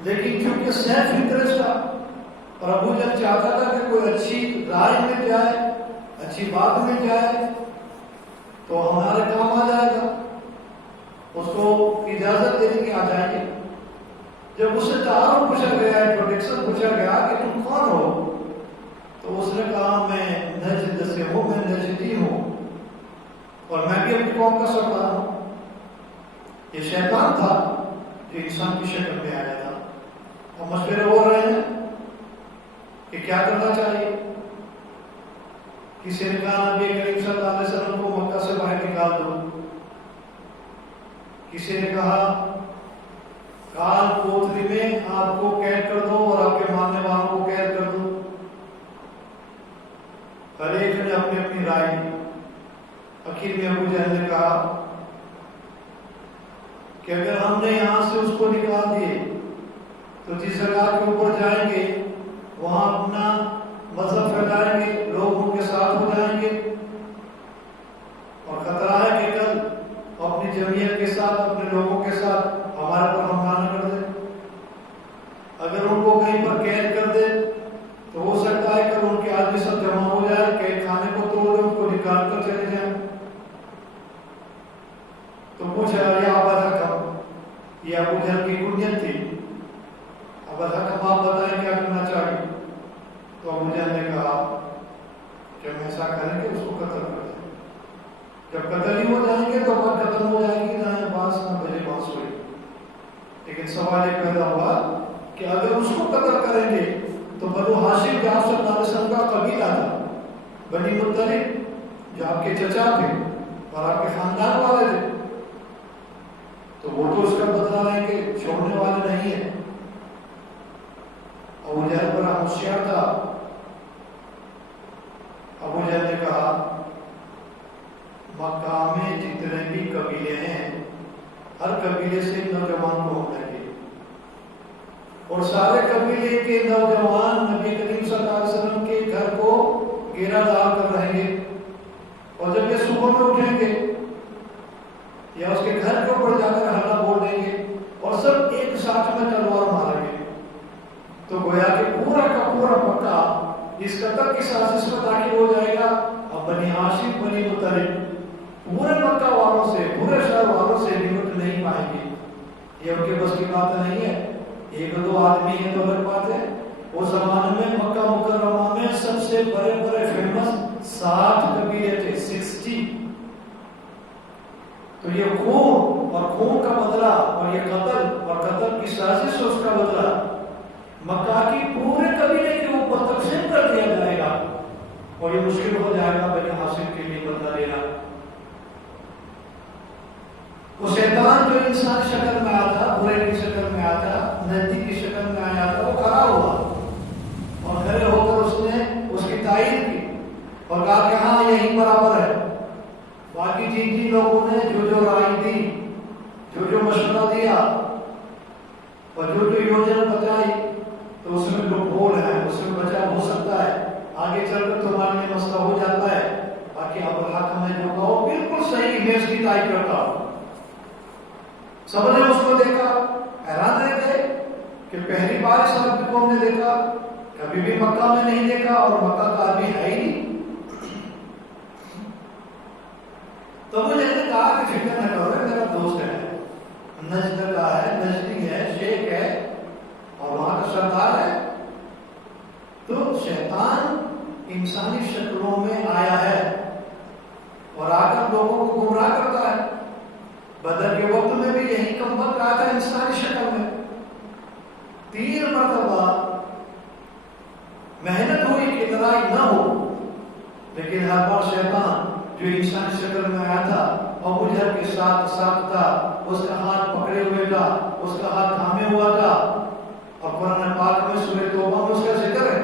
لیکن چونکہ self interest تھا اور ابو جہل چاہتا تھا کہ کوئی اچھی رائے میں جائے، اچھی بات میں جائے تو ہمارے کام آ جائے گا، اس کو اجازت دے دیں کہ آ جائیں گے۔ جب اس سے تعارف پوچھا گیا، انٹروڈکشن پوچھا گیا کہ تم کون ہو، تو اس نے کہا میں نجد سے ہوں، میں نجدی ہوں اور میں بھی اپنی قوم کا سردار ہوں۔ یہ شیطان تھا جو انسان کی شکل میں آیا تھا، اور مشورے ہو رہے ہیں کہ کیا کرنا چاہیے۔ کسی نے کہا نبی کریم صلی اللہ علیہ وسلم کو مکہ سے باہر نکال دو، کسی نے کہا کال کوتری میں آپ کو قید کر دو اور آپ کے ماننے والوں کو قید کر دو۔ ہر ایک نے اپنی اپنی رائے دی۔ آخر میں ابو جہل نے کہا کہ اگر ہم نے یہاں سے اس کو نکال دیے تو جس جگہ کے اوپر جائیں گے وہاں اپنا مذہب پھیلائیں گے، لوگ ان کے ساتھ ہو جائیں گے، اور خطرہ ہے کہ کل اپنی جمعیت کے ساتھ، اپنے لوگوں کے ساتھ ہمارے پر حملہ نہ کر دے۔ اگر ان کو کہیں پر قید کر دے تو ہو سکتا ہے کہ ان کے آدمی سب جمع ہو جائے، قید خانے کو توڑ دے، ان کو نکال کر چلے جائیں۔ تو پوچھا یہ ابا حکم، یہ ابو جہل کی کنیت تھی، ابا حکم آپ بتائیں کیا کرنا چاہیے؟ تو ابو جہل نے کہا کہ ہم ایسا کریں گے، اس کو قتل کر دیں۔ جب قتل ہی ہو جائیں گے تو بات ختم ہو جائے گی، نہ باس نہ بجے باس ہوئی۔ لیکن سوال یہ پیدا ہوا کہ اگر اس کو قتل کریں گے تو بنو ہاشم جو آپ صلی اللہ علیہ وسلم کا قبیلہ تھا، بنی مطلب جو آپ کے چچا تھے اور آپ کے خاندان والے تھے، تو وہ تو اس کا بدلہ لیں گے، چھوڑنے والے نہیں ہیں۔ ابو جہل بڑا ہوشیار تھا۔ ابو جہل نے کہا مکہ میں جتنے بھی قبیلے ہیں ہر قبیلے سے نوجوان کو ہونا چاہیے، اور سارے قبیلے کے نوجوان نبی کریم صلی اللہ علیہ وسلم کے گھر کو گھیرا دار کر رہیں گے، اور جب یہ صبح میں اٹھیں گے یا اس کے گھر کے اوپر جا کر حلہ بول دیں گے اور سب ایک ساتھ میں تلوار ماریں گے، تو گویا کہ پورا کا پورا مکہ اس قدر کی سازش میں داخل ہو جائے گا۔ اب بنی ہاشم بنی مطلب پورے مکہ والوں سے، پورے شہر والوں سے نمٹ نہیں پائیں گے، یہ ان کے بس کی بات نہیں ہے۔ ایک دو آدمی ہیں تو الگ بات ہے۔ اس زمانے میں مکہ مکرمہ میں سب سے بڑے بڑے فیمس 60 قبیلے تھے، 60۔ تو یہ خون اور خون کا بدلہ اور یہ قتل اور قتل کی سازش اور اس کا بدلہ مکہ کی پورے قبیلے کے اوپر تقسیم کر دیا جائے گا، اور یہ مشکل ہو جائے گا بنی ہاشم کے لیے بدلہ لینا۔ وہ شیطان جو انسان شکل میں آتا، برے کی شکل میں آتا، نزدی کی شکل میں آیا تھا، وہ کھڑا ہوا اور کھڑے ہو کر اس نے اس کی تائید کی اور کہا کہ ہاں یہی برابر ہے۔ باقی جن لوگوں نے جو رائے دی، جو مشورہ دیا اور جو یوجنا بتائی، تو اس میں جو بول ہے اس میں بچاؤ ہو سکتا ہے، آگے چل کر تمہارے لیے مسئلہ ہو جاتا ہے۔ باقی ابو حاتم نے جو کہا بالکل صحیح ہے، اس کی تائید کرتا ہوں۔ سب نے اس کو دیکھا، حیران رہ گئے کہ پہلی بار اس آدمی کو ہم نے دیکھا، کبھی بھی مکہ میں نہیں دیکھا، اور مکہ کا آدمی ہے ہی نہیں۔ تو مجھے نے کہا کہ فکر نہ کرو، میرا دوست ہے، نجد کا ہے، نجدی ہے، شیخ ہے اور وہاں کا سردار ہے۔ تو شیطان انسانی شکلوں میں آیا ہے اور آ کر لوگوں کو گمراہ کرتا ہے۔ بدر کے وقت میں بھی یہی کم وقت آیا تھا انسانی شکل میں، 3 مرتبہ محنت ہوئی کہ لڑائی نہ ہو، لیکن ہر بار شیطان جو انسانی شکل میں آیا تھا ابو جہل کے ساتھ تھا، اس کا ہاتھ پکڑے ہوئے تھا، اس کا ہاتھ تھامے ہوا تھا۔ اور قرآن پاک میں سورہ توبہ میں اس کا ذکر ہے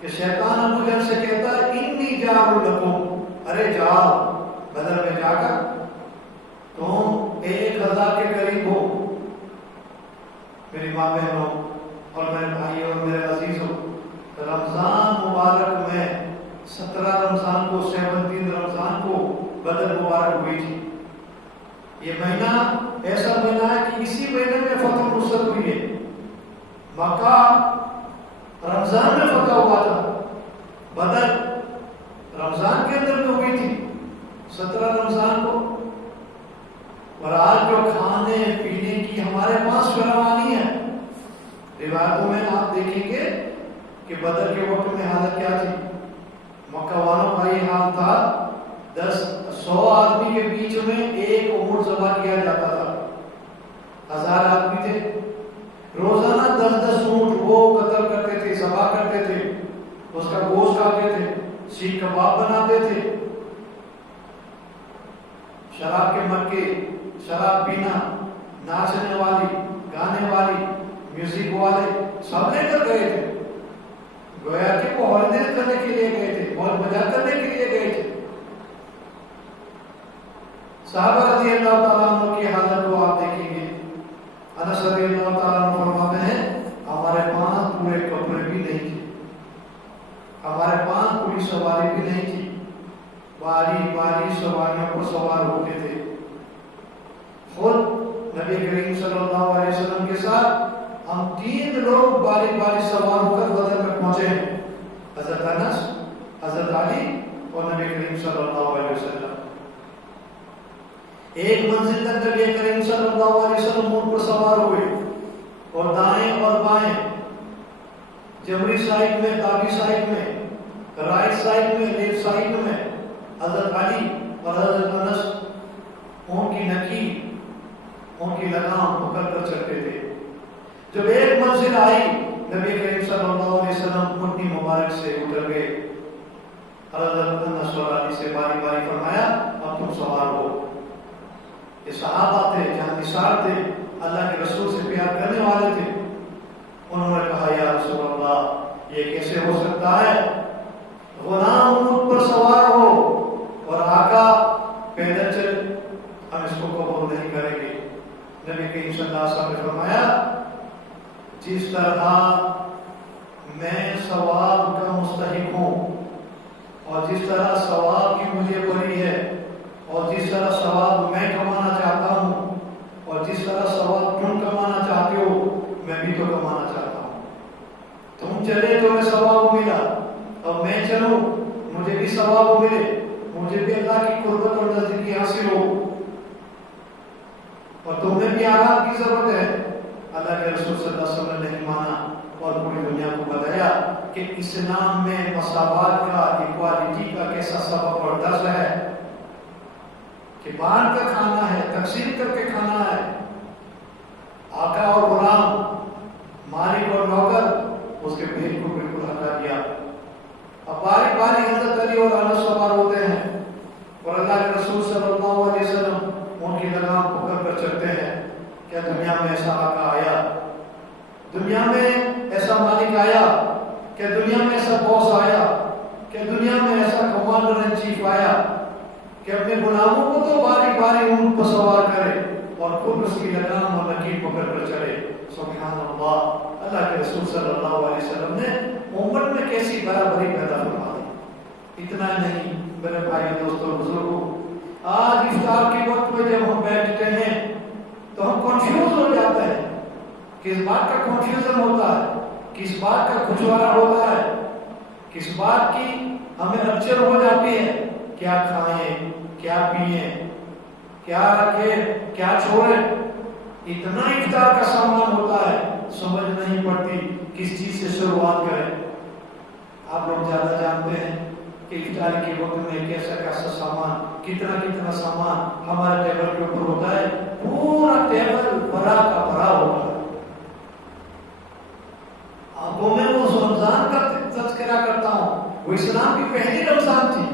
کہ شیطان ابو جہل سے کہتا ہے انی جاعل لکم، ارے جاؤ بدر میں جا کر تم 1000 کے قریب ہو، میری ماں بہنوں اور میرے بھائی اور میرے عزیزوں، رمضان مبارک میں 17 رمضان کو 17 رمضان کو بدر مبارک ہوئی تھی۔ یہ مہینہ ایسا مہینہ ہے کہ اسی مہینے میں فتح نصرت ہوئی ہے۔ مکہ رمضان میں فتح ہوا تھا، بدر رمضان کے اندر میں ہوئی تھی 17 رمضان کو، اور آج جو کھانے پینے کی ہمارے پاس فراوانی ہے، روایتوں میں آپ دیکھیں گے کہ بدر کے وقت میں حالت کیا تھی، مکہ والوں کا یہ حال تھا، 100 آدمی کے بیچ میں ایک اونٹ ذبح کیا جاتا تھا، 1000 آدمی تھے، روزانہ 10 اونٹ وہ قتل کرتے تھے، ذبح کرتے تھے، اس کا گوشت کھاتے تھے، سیخ کباب بناتے تھے، شراب کے مٹکے، شراب پینا، ناچنے والی، گانے والی، میوزک والے سب لے کر گئے تھے، گویا کہ وہ ہالیڈیز کرنے کے لیے گئے تھے، موج مزہ کرنے کے لیے گئے تھے۔ صحابہ رضی اللہ تعالیٰ عنہ کی حالت کو آپ دیکھیں گے، انس رضی اللہ تعالیٰ عنہ فرماتے ہیں ہمارے پاس پورے کپڑے بھی نہیں تھے، ہمارے پاس پوری سواری بھی نہیں تھی، باری باری سواریوں پر سوار ہوتے تھے، خود نبی کریم صلی اللہ علیہ وسلم کے ساتھ ہم 3 لوگ باری باری سوار ہو کر بدر میں پہنچے ہیں، حضرت انس، حضرت علی اور نبی کریم صلی اللہ علیہ وسلم۔ ایک منزل تک نبی کریم صلی اللہ علیہ وسلم اونٹ پر سوار ہوئے اور دائیں اور بائیں، جبری سائڈ میں، دابی سائڈ میں، رائٹ سائڈ میں، لیفٹ سائڈ میں حضرت علی اور حضرت انس اونٹ کی نکی، اونٹ کی لگام پکڑ کر چلتے تھے۔ جب ایک منزل آئی، نبی کریم صلی اللہ علیہ وسلم اونٹنی مبارک سے اتر گئے، حضرت انس اور علی سے باری باری فرمایا اب تم سوار ہو۔ یہ صحابہ تھے، جہاں نثار تھے، اللہ کے رسول سے پیار کرنے والے تھے، انہوں نے کہا یا رسول اللہ یہ کیسے ہو سکتا ہے، غلام اونٹ پر سوار ہو اور آقا پیدل چل، ہم اس کو قبول نہیں کریں گے۔ نبی کریم صلی اللہ علیہ وسلم نے فرمایا جس طرح میں ثواب کا مستحق ہوں اور جس طرح ثواب کی مجھے بری ہے اور جس طرح ثواب میں کمانا چاہتا ہوں اور جس طرح ثواب تم کمانا چاہتے ہو میں بھی تو کمانا چاہتا ہوں، تم چلے تو میں ثواب ملا اور میں چلوں مجھے بھی ثواب ملے، مجھے بھی اللہ کی قربت اور نزدیکی حاصل ہو، اور تمہیں بھی آرام کی ضرورت ہے۔ اللہ کے رسول صلی اللہ علیہ وسلم نے مانا اور پوری دنیا کو بتایا کہ اسلام میں مساوات کا، ایکوالٹی کا کیسا سبب اور درس ہے، کہ بانٹ کر کھانا ہے، تقسیم کر کے کھانا ہے، آقا اور غلام، مالک اور نوکر، اس کے بھید کو بالکل ہٹا دیا۔ اب باری باری حضرت علی اور انس سوار ہوتے ہیں اور اللہ کے رسول صلی اللہ علیہ وسلم ان کی لگام پکڑ کر چلتے ہیں۔ کیا دنیا میں ایسا آقا آیا، دنیا میں ایسا مالک آیا، کیا دنیا میں ایسا باس آیا، کیا دنیا میں ایسا کمانڈر ان چیف آیا کہ اپنے غلاموں کو تو باری باری اونٹ پر سوار کرے اور خود اس کی لگام اور لکیر پکڑ کر چلے؟ سبحان اللہ، اللہ کے رسول صلی اللہ علیہ وسلم نے امت میں کیسی برابری پیدا فرما دی۔ اتنا نہیں میرے بھائی دوستوں بزرگوں، آج افطار کے وقت میں جب ہم بیٹھتے ہیں تو ہم کنفیوز ہو جاتے ہیں، کس بات کا کنفیوژن ہوتا ہے، کس بات کا گھچوارا ہوتا ہے، کس بات کی ہمیں اچر ہو جاتی ہے، کیا کھائیں، کیا پئیں، کیا رکھیں، کیا چھوڑیں۔ اتنا افطار کا سامان ہوتا ہے، سمجھ نہیں پڑتی کس چیز سے شروعات کریں۔ آپ لوگ زیادہ جانتے ہیں کہ افطاری کے وقت میں کیسا کیسا سامان، کتنا سامان ہمارے ٹیبل کے اوپر ہوتا ہے، پورا ٹیبل بھرا کا بھرا ہوتا ہے۔ آنکھوں میں وہ رمضان کا تذکرہ کرتا ہوں، وہ اسلام کی پہلی رمضان تھی،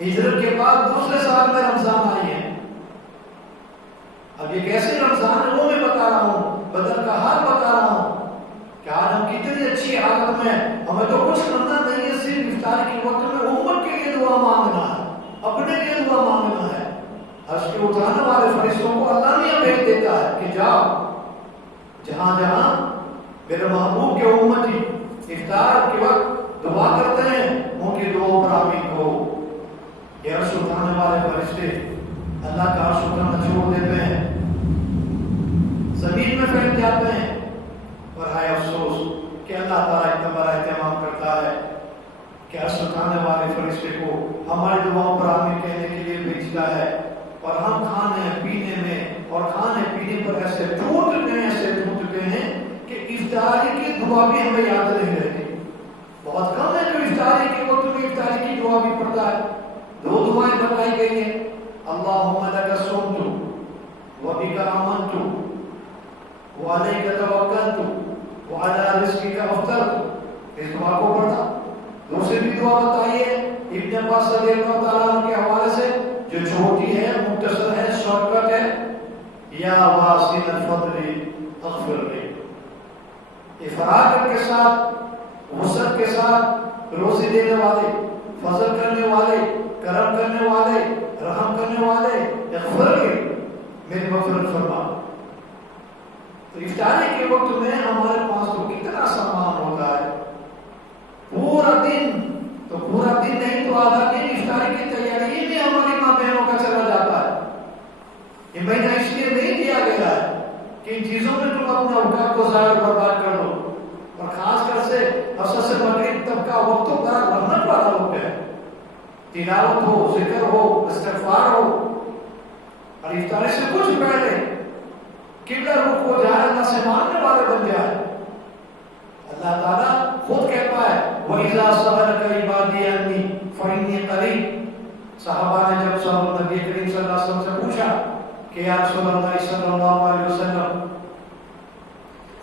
ہجرت کے بعد دوسرے سال میں رمضان آئی ہے۔ اب یہ کیسے رمضان ہے وہ میں بتا رہا ہوں، بدر کا حال بتا رہا ہوں کہ آج ہم کتنی اچھی حالت میں، ہمیں تو کچھ کرنا نہیں ہے، صرف افطار کے وقت میں امت کے لیے دعا مانگنا ہے، اپنے لیے دعا مانگنا ہے۔ حج کے اٹھانے والے فرشتوں کو اللہ نے بھیج دیتا ہے کہ جاؤ جہاں جہاں میرے محبوب کے امتی افطار کے وقت دعا کرتے ہیں ان کی دعاؤں پر آمین کہو۔ یہ عرش اٹھانے والے فرشتے اللہ کا عرش اٹھانا چھوڑ دیتے ہیں، زمین میں پھیل جاتے ہیں اور اللہ تعالیٰ اتنا بڑا اہتمام کرتا ہے کہ عرش اٹھانے والے فرشتے کو ہماری دعاؤں پر آمین کہنے کے لیے بھیجتا ہے، اور ہم کھانے پینے میں اور کھانے پینے پر ایسے ٹوٹ گئے ہیں کہ افطاری کی دعا بھی ہمیں یاد نہیں رہتی۔ بہت کم ہے جو افطاری کے وقت میں افطاری کی دعا بھی پڑھتا ہے۔ دو دعائیں بتائی گئی ہیں، اللہم لک صمت وبک آمنت وعلیک توکلت وعلی رزقک افطرت، اس دعا کو پڑھا۔ دوسری بھی دعا بتائی ہے ابن عباس رضی اللہ تعالیٰ عنہ کے حوالے سے، جو چھوٹی ہے، مختصر ہے، شارٹ کٹ ہے، یا واسع الفضل اغفر لی۔ افراد کے ساتھ، وسعت کے ساتھ، روزی دینے والے، فضل کرنے والے، کرم کرنے والے، رحم کرنے والے، اغفر لی، میری مغفرت فرما۔ تو افطاری کے وقت میں ہمارے پاس تو کتنا سامان ہوتا ہے، پورا دن نہیں تو آدھا دن افطاری کی تیاری میں ہماری ماں بہنوں کا چلا جاتا ہے۔ یہ مہینہ اس لیے نہیں دیا گیا ہے کہ ان چیزوں میں تم اپنا اوقات کو ضائع برباد کر لو، اور خاص کر سے عصر سے مغرب تک کا وقت تو بڑا رحمت والا وقت ہے، تلاوت ہو، ذکر ہو، استغفار ہو، اور افطاری سے کچھ پہلے قبلہ رخ ہو جائے، اللہ سے ماننے والے بن جائے۔ اللہ تعالیٰ خود کہتا ہے وَإِذَا سَأَلَكَ عِبَادِي عَنِّي فَإِنِّي قَرِيبٌ۔ صحابہ نے جب نبی کریم صلی اللہ علیہ وسلم سے پوچھا کہ یا رسول اللہ صلی اللہ علیہ وسلم،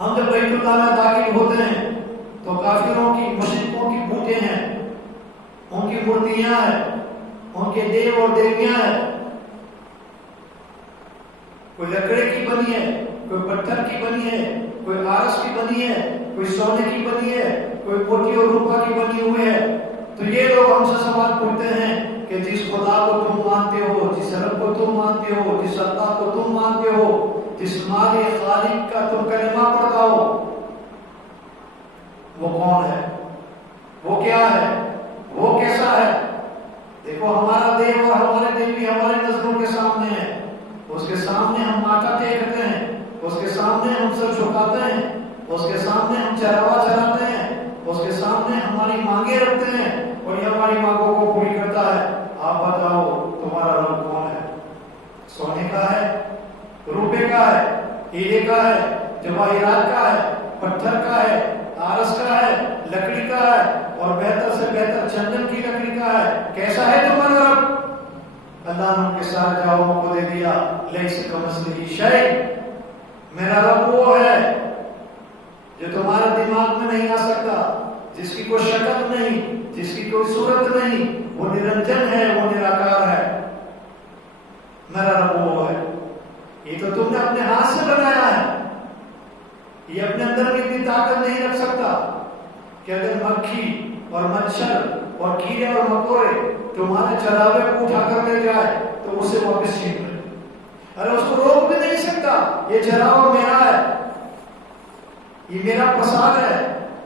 ہم جب بیت اللہ میں داخل ہوتے ہیں تو کافروں کی، مشرکوں کی بتیں ہیں، ان کی مورتیاں ہیں، ان کے دیو اور دیویاں ہیں، کوئی لکڑے کی بنی ہے، کوئی پتھر کی بنی ہے، کوئی آرس کی بنی ہے، کوئی سونے کی بنی ہے، کوئی موتی اور روپا کی بنی ہوئی ہے۔ تو یہ لوگ ہم سے سوال پوچھتے ہیں کہ جس خدا کو تم مانتے ہو، جس رب کو تم مانتے ہو، جس اللہ کو تم مانتے ہو، جس مالک خالق کا تم کلمہ پڑھتا ہو، وہ کون ہے، وہ کیا ہے، وہ کیسا ہے؟ دیکھو ہمارا دیو اور ہمارے دیوی ہمارے نظروں کے سامنے ہے، اس کے سامنے ہم ماتھا ٹیکتے ہیں، اس کے سامنے ہم سر جھکاتے ہیں، اس کے سامنے ہم چراغا چلاتے ہیں، اس کے سامنے ہماری مانگیں رکھتے ہیں، اور یہ ہماری مانگوں کو پوری کرتا ہے۔ آپ بتاؤ تمہارا رب کون ہے؟ سونے کا ہے، روپے کا ہے، ہیرے کا ہے، جواہرات کا ہے، پتھر کا ہے، آرس کا ہے، لکڑی کا ہے، اور بہتر سے بہتر چندن کی لکڑی کا ہے؟ کیسا ہے تمہارا رب؟ اللہ نے ان کے ساتھ جوابوں کو دے دیا، لیس کمثلہ شیء، میرا رب وہ ہے جو تمہارے دماغ میں نہیں آ سکتا، جس کی کوئی شکل نہیں، جس کی کوئی صورت نہیں، وہ نرنجن ہے، وہ نراکار ہے، میرا رب وہ ہے۔ یہ تو تم نے اپنے ہاتھ سے بنایا ہے، یہ اپنے اندر میں اتنی طاقت نہیں رکھ سکتا کہ اگر مکھی اور مچھر اور کیڑے اور مکوڑے تمہارے چراغے کو اٹھا کر لے جائے تو اسے واپس چھین لے، ارے اس کو روک بھی نہیں سکتا، یہ چراغ میرا ہے، یہ میرا پسند ہے،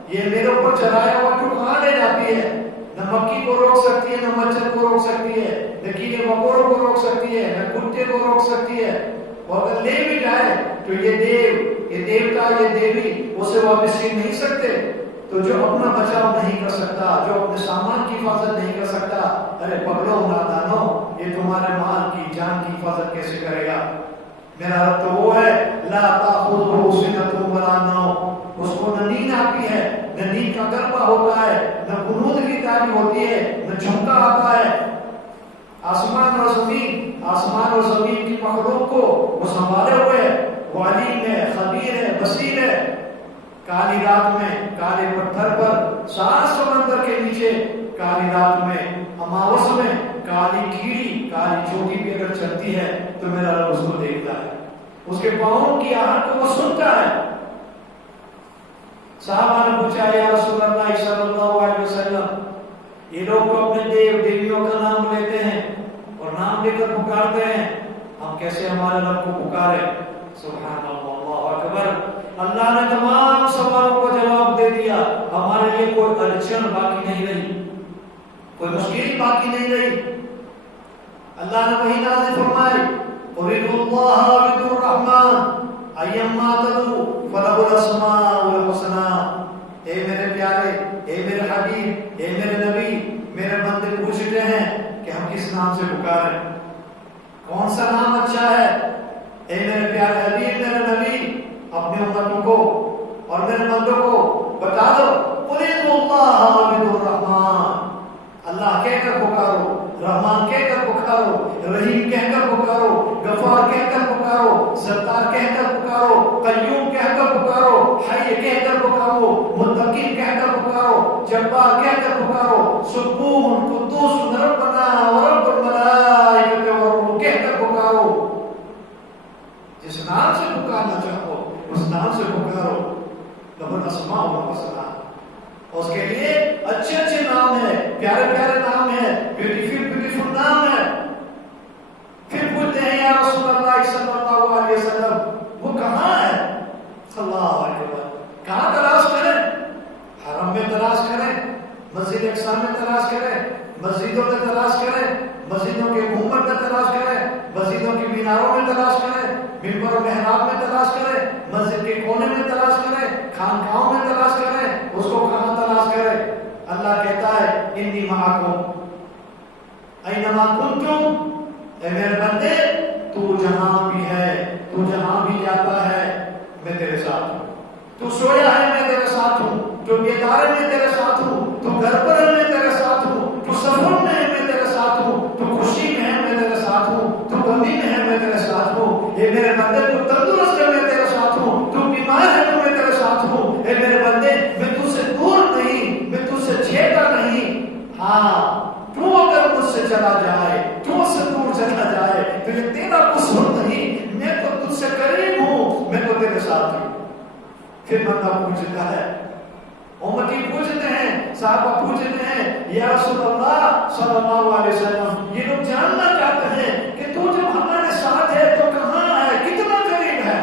یہ میرے اوپر چرایا ہوا تو کہاں لے جاتی ہے؟ نہ مکھی کو روک سکتی ہے، نہ مچھر کو روک سکتی ہے، نہ کیڑے مکوڑوں کو روک سکتی ہے، نہ کتے کو روک سکتی ہے، اور اگر لے بھی جائے تو یہ دیو، یہ دیوتا، یہ دیوی اسے واپس چھین نہیں سکتے۔ تو جو اپنا بچاؤ نہیں کر سکتا، جو اپنے سامان کی حفاظت نہیں کر سکتا، ارے پگڑو نادانو، یہ تمہارے مال کی، جان کی حفاظت کیسے کرے گا؟ میرا رب تو وہ ہے لا تأخذہ سنۃ ولا نوم، اس کو نہ نیند آتی ہے، نہ نیند کا غلبہ ہوتا ہے، نہ قنوت کی تاری ہوتی ہے، نہ جھونکا آتا ہے۔ آسمان اور زمین کی مخلوق کو وہ سنبھالے ہوئے ہے، وہ علیم ہے، خبیر ہے، بصیر ہے۔ کالی رات میں کالے پتھر پر، سارے سمندر کے نیچے کالی رات میں، اماوس میں کالی کیڑی، کالی چوٹی بھی اگر چلتی ہے تو میرا رب اس کو دیکھتا ہے، اس کے پاؤں کی آہٹ کو وہ سنتا ہے۔ صحابہ نے پوچھا یا رسول اللہ صلی اللہ علیہ وسلم، یہ لوگ تو اپنے دیو دیویوں کا نام لیتے ہیں اور نام لے کر پکارتے ہیں، ہم کیسے ہمارے رب کو پکارے؟ سبحان اللہ، اللہ اکبر۔ اللہ نے تمام سوالوں کا جواب دے دیا، ہمارے لیے کوئی اڑچن باقی نہیں رہی، کوئی مشکل باقی نہیں رہی۔ اللہ نے وہی نازل فرمائی قُلِ اللَّهَ وَعْبُدُوا الرَّحْمَنَ أَيَّمَّا تَدْعُوا فَلَهُ الْأَسْمَاءُ الْحُسْنَى، اے میرے نام سے پکاریں؟ کون سا نام اچھا ہے؟ اے میرے پیارے حبیب، میرے نبی، اپنے امتوں کو اور میرے بندوں کو بتا دو، قل ادعوا اللہ وادعوا الرحمن، اللہ کہہ کر پکارو، رحمان کہہ کر پکارو، رحیم کہہ کر پکارو، غفار کہہ کر پکارو، ستار کہہ کر پکارو، قیوم کہہ کر پکارو، حی کہہ کر پکارو، متقی کہہ کر پکارو، جبار کہہ کر پکارو، سبوح قدوس ربنا ورب الملائکۃ والروح کہہ کر پکارو۔ جس نام سے پکارنا چاہو اس نام سے پکارو، لہ الاسماء الحسنی، اس کے لیے اچھے اچھے نام ہیں، پیارے پیارے نام ہیں، بیوٹیفل نام ہے۔ پھر پوچھتے ہیں یا رسول اللہ صلی اللہ علیہ وسلم وہ کہاں ہے؟ اللہ اکبر، کہاں تلاش کریں؟ حرم میں تلاش کریں، مسجد اقصی میں تلاش کریں، مسجدوں میں تلاش کریں، مسجدوں کے گنبد میں تلاش کریں، مسجدوں کی میناروں میں تلاش کریں، منبر و محراب میں تلاش کریں، مسجد کے کونے میں تلاش کریں، خانقاہوں میں تلاش کریں، اس کو کہاں تلاش کریں؟ اللہ کہتا ہے انی معکم اینما کنتم، اے میرے بندے تو جہاں بھی ہے، تو جہاں بھی جاتا ہے میں تیرے ساتھ ہوں، تو سویا ہے میں تیرے ساتھ ہوں، تو بیدار ہے میں تیرے ساتھ ہوں، تو گھر پر ہے میں تیرے ساتھ ہوں، تو سفر میں ہے میں تیرے ساتھ ہوں، تو خوشی میں ہے میں تیرے ساتھ ہوں، تو غمی میں ہے میں تیرے ساتھ ہوں، اے میرے بندے تو تندرست ہے میں تیرے ساتھ ہوں، تو بیمار ہے تو میں تیرے ساتھ ہوں، اے میرے بندے میں تجھ سے دور نہیں، میں تجھ سے چھیڑا نہیں، ہاں تو اگر مجھ سے چلا جائے، تو مجھ سے دور چلا جائے تو یہ تیرا قصور نہیں، میں تو تجھ سے قریب ہوں، میں تو تیرے ساتھ ہوں۔ پھر بندہ پوچھتا ہے، امتی پوچھتے ہیں، صحابہ پوچھتے ہیں یا رسول اللہ صلی اللہ علیہ وسلم یہ لوگ جاننا چاہتے ہیں کہ تو جب ہمارے ساتھ ہے تو کہاں ہے، کتنا قریب ہے؟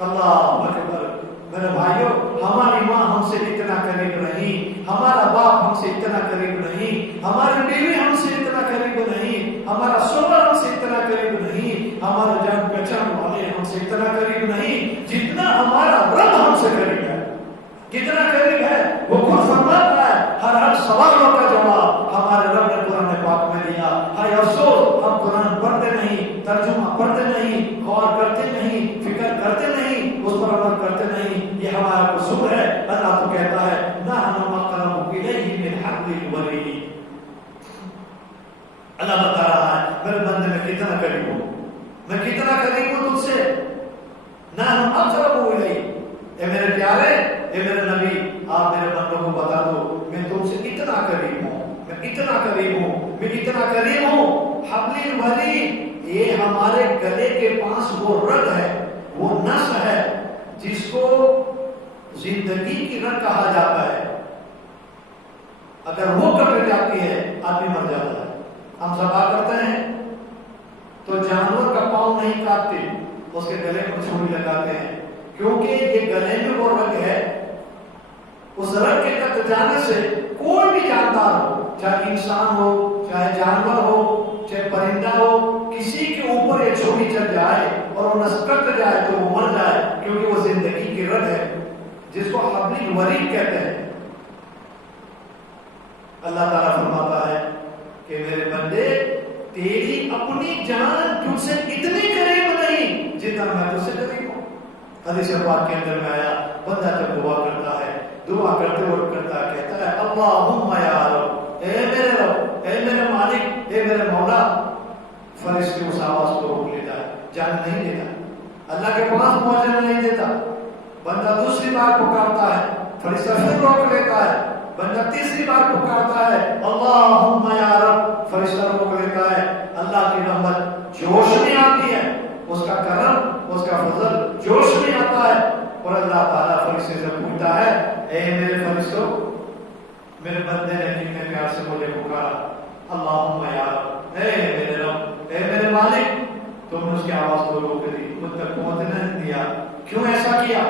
اللہ اکبر، میرے بھائیوں ہماری ماں ہم سے اتنا قریب نہیں، ہمارا باپ ہم سے اتنا قریب نہیں، ہماری بیوی ہم سے اتنا قریب نہیں، ہمارا شوہر ہم سے اتنا قریب نہیں، ہمارے جان پہچان والے ہم سے اتنا قریب نہیں جتنا ہمارا رب ہم سے قریب ہے۔ کتنا قریب ہے وہ خود فرماتا ہے، ہر سوالوں کا جواب ہمارے رب نے قرآن پاک میں دیا۔ ہائے افسوس ہم قرآن پڑھتے نہیں، ترجمہ پڑھتے نہیں، غور کرتے نہیں، فکر کرتے نہیں، اس پر عمل کرتے نہیں، یہ ہمارا قصور ہے۔ اللہ تو کہتا ہے نحن اقرب الیہ من حبل الورید، اللہ بتا رہا ہے میرے بندے میں کتنا قریب ہوں، میں کتنا قریب ہوں تجھ سے۔ نحن اقرب الیہ، اے میرے پیارے، اے میرے نبی، آپ میرے بندوں کو بتا دو میں تم سے اتنا قریب ہوں، میں اتنا قریب ہوں، میں اتنا قریب ہوں۔ حبل الورید، یہ ہمارے گلے کے پاس وہ رگ ہے، وہ نس ہے جس کو زندگی کی رگ کہا جاتا ہے، اگر وہ کٹ جاتی ہے آدمی مر جاتا ہے۔ ہم ذبح کرتے ہیں تو جانور کا پاؤں نہیں کاٹتے، اس کے گلے میں چھری لگاتے ہیں، کیونکہ یہ گلے میں وہ رگ ہے، اس رگ کے کٹ جانے سے کوئی بھی جاندار ہو، چاہے انسان ہو، چاہے جانور ہو، چاہے پرندہ ہو، کسی کے اوپر یہ چھری چل جائے اور وہ نس کٹ جائے تو وہ مر جائے، کیونکہ وہ زندگی کی رگ ہے جس کو حبل الورید کہتے ہیں۔ اللہ تعالیٰ فرماتا ہے کہ میرے بندے تیری اپنی جان تجھ سے اتنی قریب نہیں جتنا میں تجھ سے قریب ہوں۔ حدیث پاک کے اندر میں آیا، بندہ جب دعا کرتا ہے، دعا کرتے وقت کرتا ہے، کہتا ہے اللہم یا رب، اے میرے رب، اے میرے مالک، اے میرے مولا، فرشتے اس آواز کو روک لیتا ہے، جان نہیں دیتا، اللہ کے پاس پہنچنے نہیں دیتا۔ بندہ دوسری بار پکارتا ہے، فرشتہ پھر روک لیتا ہے، بندہ تیسری بار پکارتا ہے اللہم یا رب، فرشتہ روک لیتا ہے۔ اللہ کی رحمت جوش میں آتی ہے، اس کا کرم، اس کا فضل جوش میں آتا ہے، اور اللہ تعالیٰ فرشتے سے پوچھتا ہے اے میرے فرشتوں، میرے بندے نے کتنے پیار سے مجھے پکارا، اللہم یا رب، اے میرے رب، اے میرے مالک، تم نے اس کی آواز کو روک دی، مجھ تک پہنچنے نہیں دیا، کیوں ایسا کیا؟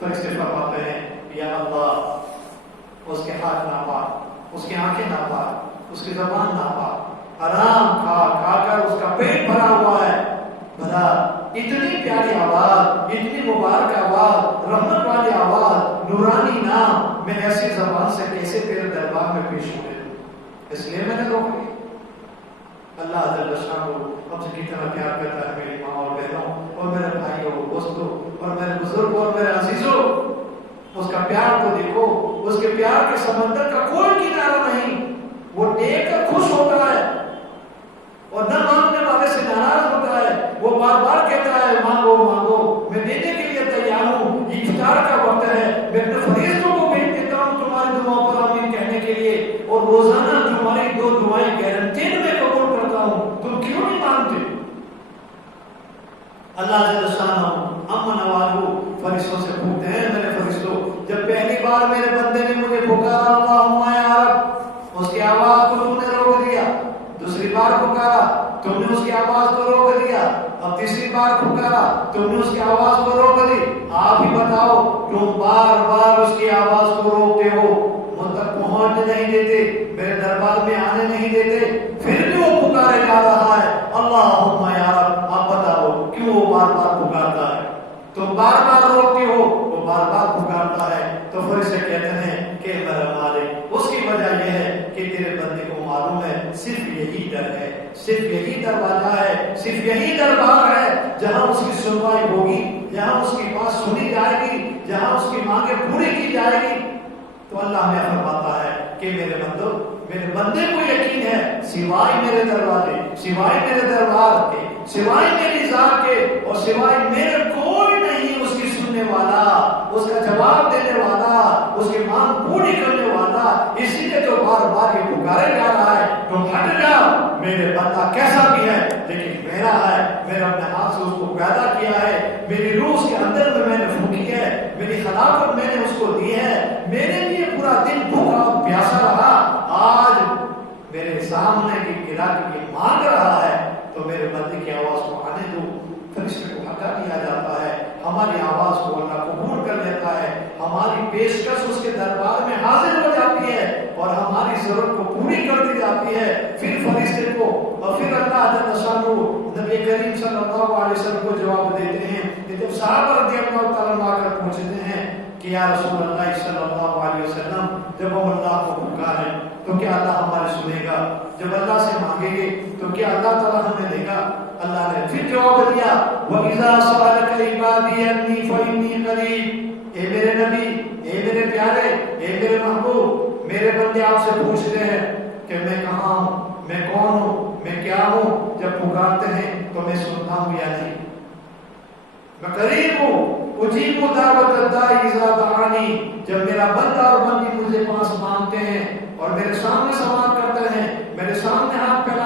فرشتے فرماتے ہیں یا اللہ، اس کے ہاتھ ناپاک، اس کی آنکھیں ناپاک، اس کی زبان ناپاک، حرام کھا کھا کر اس کا پیٹ بھرا ہوا ہے، بھلا اتنی پیاری آواز، اتنی مبارک آواز، رحمت والی آواز، نورانی نام، میں ایسی زبان سے کیسے تیرے دربار میں پیش ہوں؟ اس لیے میں نے روک لی۔ اللہ جل شانہ ہم سے کتنا پیار کرتا ہے میری ماں اور بہنوں اور میرے بھائیوں دوستوں اور میرے بزرگوں اور میرے عزیزوں. اس کا پیار تو دیکھو, اس کے پیار کے سمندر کا کوئی کنارہ نہیں. وہ دیکھ کر خوش ہوتا ہے اور نہ مانگنے والے سے ناراض ہوتا ہے. وہ بار بار کہتا ہے مانگو مانگو, میں دینے کے لیے تیار ہوں. یہ افطار کا وقت ہے, میں اپنے فرشتوں کو بھیج دیتا ہوں تمہاری دعاؤں پر آمین کہنے کے لیے, اور روزانہ تمہاری 2 دعائیں گارنٹیڈ میں قبول کرتا ہوں. تم کیوں نہیں مانتے؟ اللہ جل شانہ امن نوازو فرشتوں سے پوچھتے ہیں, میرے فرشتوں جب پہلی بار میرے بندے نے مجھے پکارا اللہم یا رب, اس کی آواز کو تم نے روک دیا. دوسری بار پکارا, تم نے اس کی آواز کو روک دیا. اب تیسری بار پکارا, تم نے اس کی آواز کو روک دی. آپ ہی بتاؤ تم بار بار اس کی آواز کو روکتے ہو, مجھ تک پہنچنے نہیں دیتے, میرے دربار میں آنے نہیں دیتے, پھر بھی وہ پکارے جا رہا ہے اللہم یا رب. آپ بتاؤ کیوں وہ بار بار پکارتا ہے؟ تم بار بار روکتے ہو, وہ بار بار پکارتا ہے. تو فرشتے کہتے ہیں کہ میرا مالک, اس کی وجہ یہ ہے کہ تیرے بندے کو معلوم ہے صرف یہی در ہے, صرف یہی دروازہ ہے, صرف یہی دربار ہے جہاں اس کی سنوائی ہوگی, جہاں اس کی بات سنی جائے گی, جہاں اس کی مانگیں پوری کی جائے گی. تو اللہ ہمیں فرماتا ہے کہ میرے بندو, میرے بندے کو یقین ہے سوائے میرے دروازے, سوائے میرے دربار کے, سوائے میری ذات کے اور سوائے میرے کوئی نہیں اس کی سننے والا, اس کا جواب دینے والا, اس کی مانگ پوری کرنے والا. اسی لیے تو بار بار یہ پکارے جا رہا ہے تم ہٹ جاؤ, میرے بندہ کیسا بھی ہے لیکن میرا ہے, میں نے اپنے ہاتھ سے اس کو پیدا کیا ہے, میری روح اس کے اندر میں نے پھونکی ہے, میری خلافت میں نے اس کو دی ہے, میرے لیے پورا دن بھوکا پیاسا رہا, آج میرے سامنے کی گرا کے مانگ رہا ہے, تو میرے بندے کی آواز کو آنے دو. فرشتے کو ہٹا دیا جاتا ہے, ہماری آواز کو اللہ قبول کر لیتا ہے, ہماری پیشکش اس کے دربار میں حاضر ہو جاتی ہے اور ہماری ضرورت کو پوری کر دی جاتی ہے. پھر فرشتے کو اور پھر اللہ جل شانہ نبی کریم صلی اللہ علیہ وسلم کو جواب دیتے ہیں کہ جب صحابہ رضی اللہ تعالیٰ عنہ آ کر پوچھتے ہیں کہ یا رسول اللہ صلی اللہ علیہ وسلم جب ہم اللہ کو پکاریں تو کیا اللہ ہمارے سنے گا؟ جب اللہ سے مانگیں گے تو کیا اللہ تعالیٰ ہمیں دے گا؟ اللہ نے پھر جواب دیا وَإِذَا سَأَلَكَ عِبَادِي عَنِّي فَإِنِّي قَرِيبٌ. اے میرے نبی, اے میرے پیارے, اے میرے محبوب, میرے بندے آپ سے پوچھتے ہیں کہ میں کہاں ہوں, میں کون ہوں, میں کیا ہوں. جب پکارتے ہیں تو میں سنتا ہوں یا نہیں؟ میں قریب ہوں, اجیب دعوت الداعی اذا دعانی. جب میرا بندہ اور بندی مجھے پاس مانگتے ہیں اور میرے سامنے سوال کرتے ہیں, میرے سامنے ہاتھ